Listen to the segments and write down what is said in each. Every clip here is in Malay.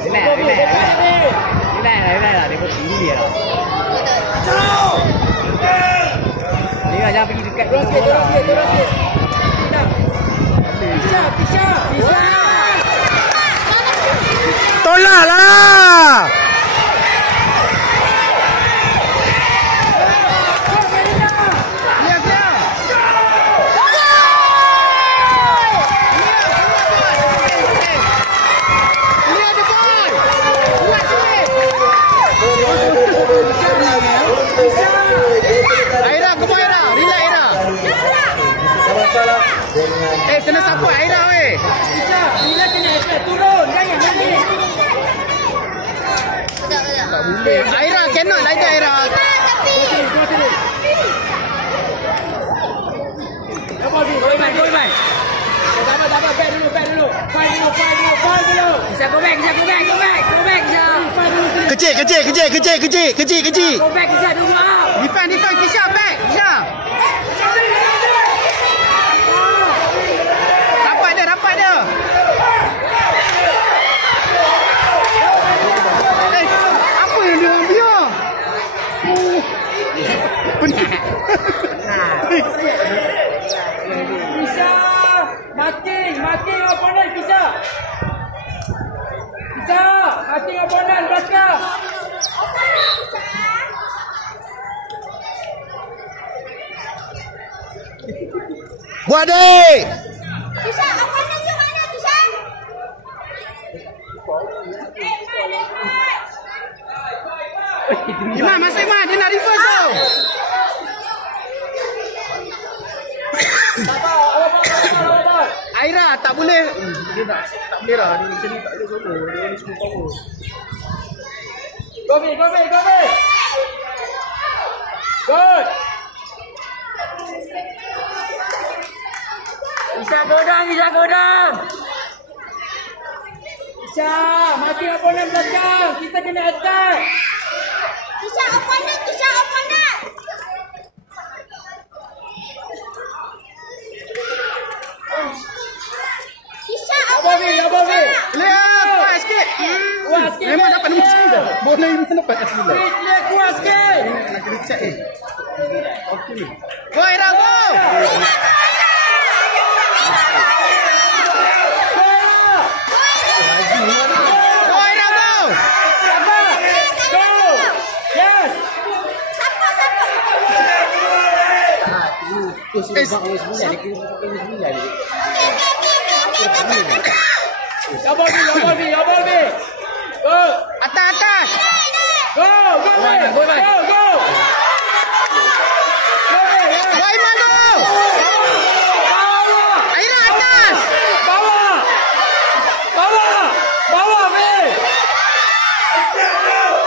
Relax lah. Dia pun tinggi dia lah. Dia jangan pergi dekat Terus sikit. Pisah. Tolak lah. Aira, come on Aira. Relax Aira. Kena support Aira weh. Pisah. Bila kena turun. Jangan lagi. Aira cannot like that Aira. Go back. Tak apa. Back dulu. Fight dulu. Bisa go back. Kecil. Go back, Kisah dulu. Defend, Kisha back. Kisha. Rapat dia. Apa yang dia orang biar? Kisah. Marking opponent, Kisah. Marking opponent, belakang. Buat dek. Kisah, opponent tu mana, Kisah? Iman, masuk Iman. Dia nak reverse tau. Aira tak boleh. Dia tak boleh lah. Dia macam ni tak boleh solo. Dia ni semua power. Go back. Good. Kisah godang. Kisah, mati opponent belakang. Kita kena attack. Kisah opponent. Kisah opponent. Above it. Kuat sikit. Memang dapat nombor 9. Boleh Iman dapat 9. Kuat sikit. Nak kena check ni. Okey. Go Aira, go. Above it. Go. Atas. Go. Iman go. Aira atas. Bawah, Bil.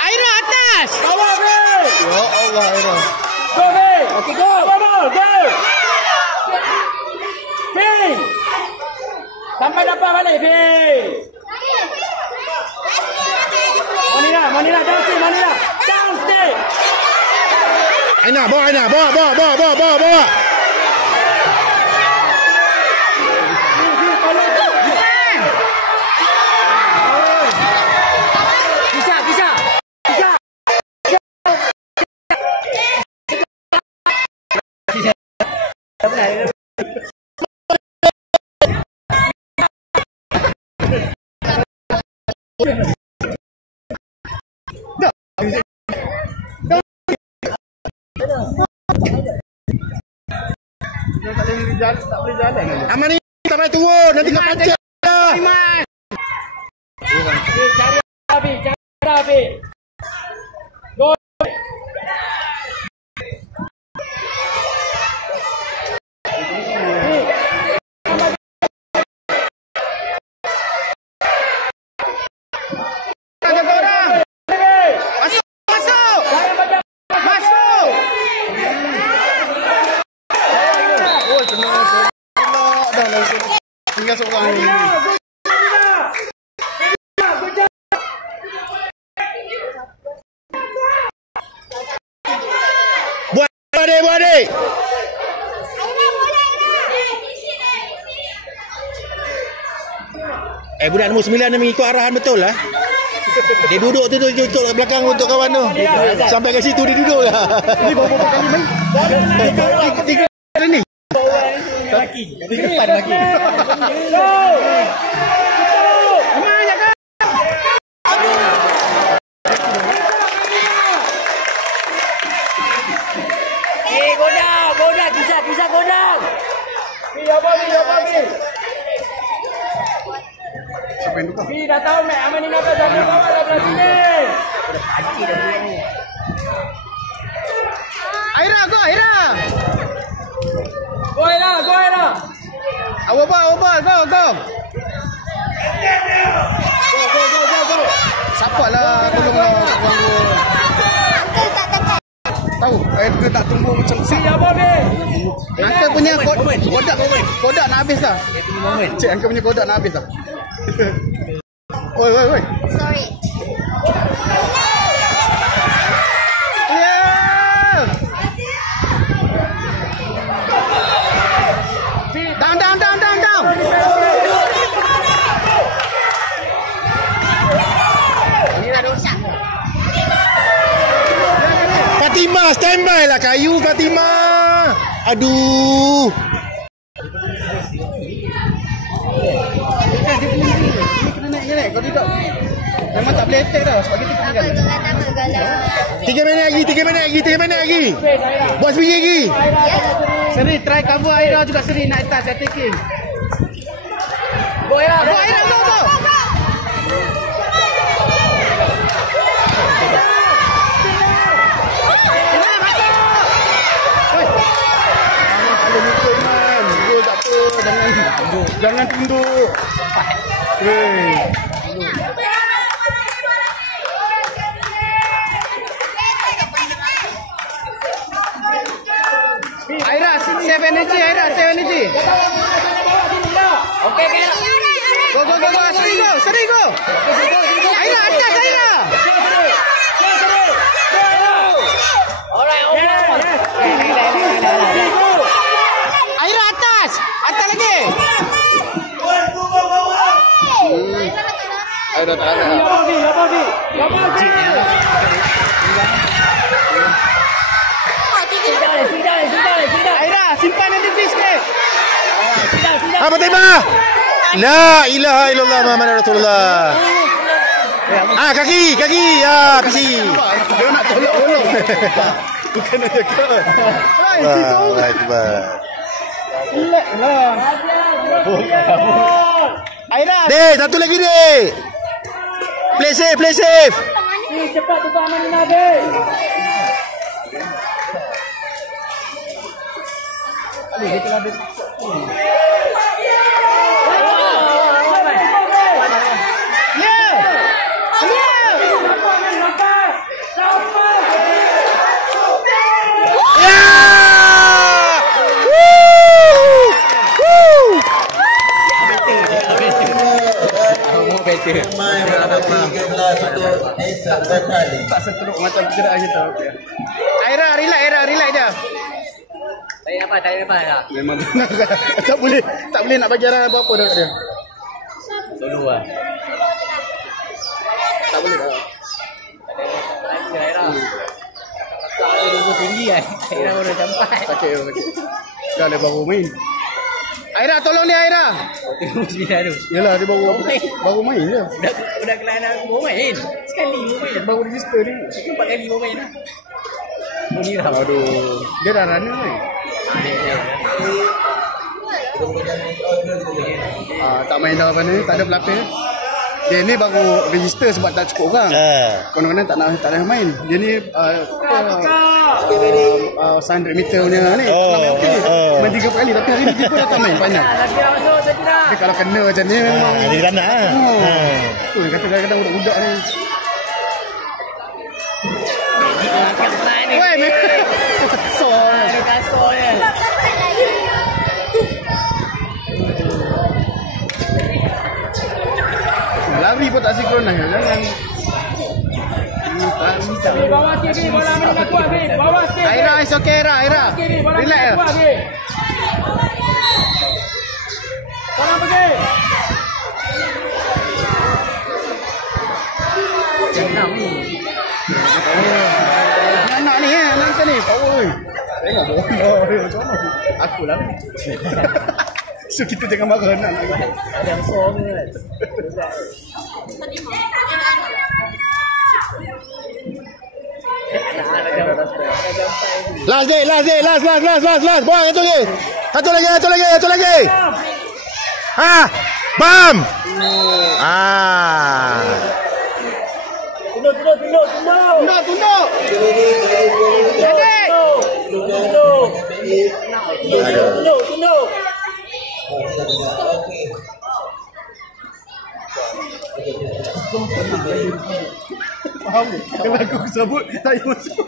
Aira atas. Bawah, Bil. Ya Allah Aira. Go, Bil. Okay, go. Go. Bil. Sampai dapat balik, Bil. Manila, downstairs. Aina, bawa. Bisa. Tak boleh jalan. Aman ni tak boleh turun. Nanti kau pancit. Iman. Cari Abi. Go. Tinggal seorang ni. Buat dek. Budak nombor 9 ni mengikut arahan betul lah. Dia duduk tu tutup belakang untuk kawan tu. Sampai ke situ dia duduk lah. Ini berapa kali main? Tiga kali ni. Tiga depan lagi. Godang, kisah godang. Siapa yang tukar? Dah tahu mek aman ni apa jadi bawa dah belah sini. Pagi dah boleh ni. Aira, go Aira. Go Aira. Awak go. Go. Siapa lah tolong lah. Uncle tak tekan. Tahu, Edgar tak tunggu macam si. Apa ni? Uncle punya kodak nak habis dah. Cik, Uncle punya kodak nak habis dah. Oi. Sorry. Yeah. Down. Fatimah, standby lah kayu Fatimah. Aduh. Kena naik je. Kalau tidak memang tak boleh attack dah. Sebab kita tinggal. Apa kalau 3 minit lagi. Bos pergi lagi. Seri try cover Aira juga Seri nak atas attacking. Go Aira. Go Aira, go. Jangan tunduk. Hei. Aira, save energy. Okey. Go. Seri go. Aira, atas Aira. Alright. Aira atas lagi. Aira tak ada. Aira, simpan energy sikit. Apa tema? La ilaha illallah Muhammadur Rasulullah. Kaki. PC. Dia nak tolong. Bukan nak jaga. Allah Akbar. Relax lah. Aira. Dek, satu lagi dek. Play safe. Cepat tu aman ni Nabi. Tak seteruk macam jerak kita. Aira, relax dia. Tak ada apa dah. Memang tak boleh nak bagi arahan apa-apa dah kat dia. Solo lah. Tak boleh dah. Tak ada. Dia tinggi kan. Aira baru sampai. Sakit. Dah dia baru main. Aira, tolong dia Aira. Tengok sembilan tu. Yalah, dia baru main je. Budak kelana aku baru main. Sekali baru main. Baru register ni. Aku 4 kali baru main lah. Ni dah. Aduh. Dia dah runner kan? Tak main dah apa ni. Tak ada pelapis. Dia ni baru register sebab tak cukup orang. Konon-konon tak nak main. Dia ni 100 meter punya ni. Main 3 kali tapi hari ni dia pun dah tak main banyak. Tapi kalau kena macam ni memang Dia tak nak lah. tu kata kadang-kadang budak-budak ni. Weh, kasar. Kasar je. Lari pun tak sinkronis. Jangan. Bawah sikit, bola ni tak kuat ni. Bawah sikit. Aira, it's okay Aira. Relax je. Bola pergi. Tengok bodoh dia macam mana. Aku lah. So kita jangan marah anak kita. Ada yang song kan. Last day, last. Buang satu lagi. Ah, bam. Ah. Tunduk. Faham ni? Kalau aku sebut, tak payah masuk.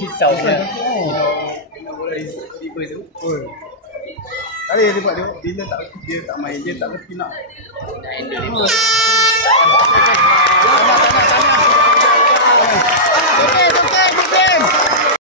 Risau kan. Kali dia buat dia, bila dia tak main, dia tak reti nak. Handle dia.